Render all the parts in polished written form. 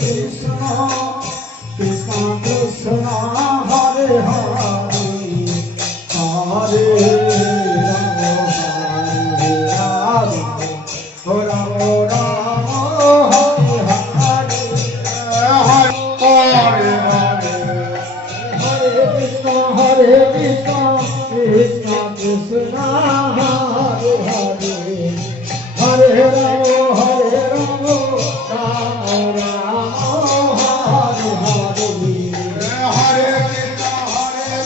Krishna Krishna Krishna Hare Hare Hare Ram Hare Ram Ram Ram Hare Hare Hare Hare Hare Krishna Krishna Krishna Hare Hare Hare Ram Ram Ram Hare Hare Hare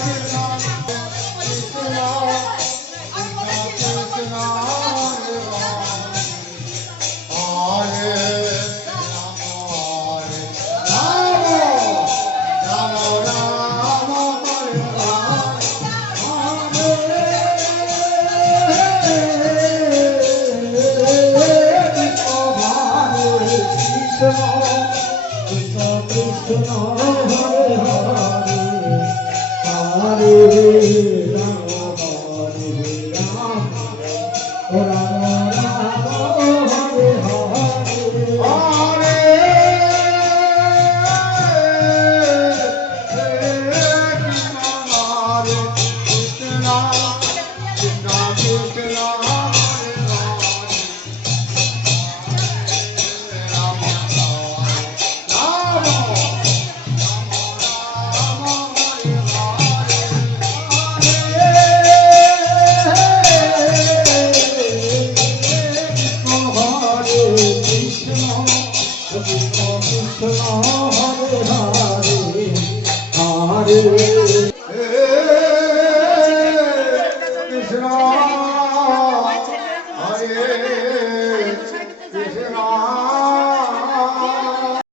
Krishna Krishna Krishna Hare Ram Ram Hare Krishna Krishna Hare Hare Hare Ram Ram Ram Hare Hare Hare